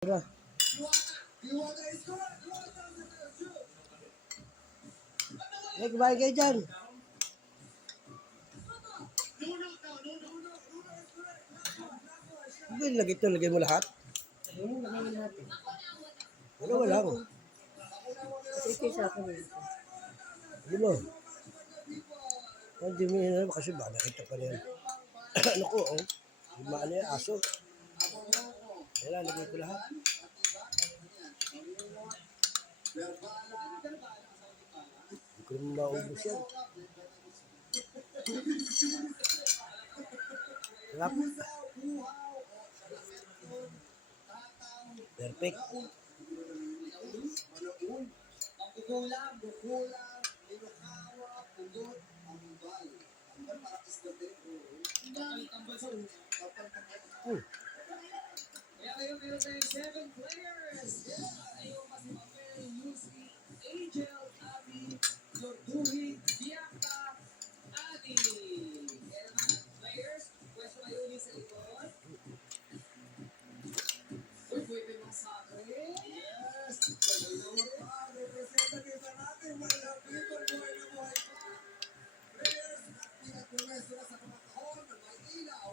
Diba? May kumain kayo dyan. Lagay mo lahat? Lagay mo lahat eh. Wala lang. Ito sa akin eh. Di mo. Hindi mo yun kasi ba nakita pa rin. Ano ko, oh. Di maano yung aso. Kaya lagay ko lahat. Hindi ko naman maubos yan. Lap. Perfect. Kaya ngayon meron tayong 7 players. Ayaw kasi mamaya Lucy, Angel, Abby, Jorduhi, Bianca, Adi. Kaya naman, players, pwesto kayo ulit sa likod. Uy, pwede mga sakre. Yes! Sabay naman pa. Representative na natin. Malapit ang buhay na buhay pa. Players, at pinagpumwesto na sa mga kahon na may ilaw.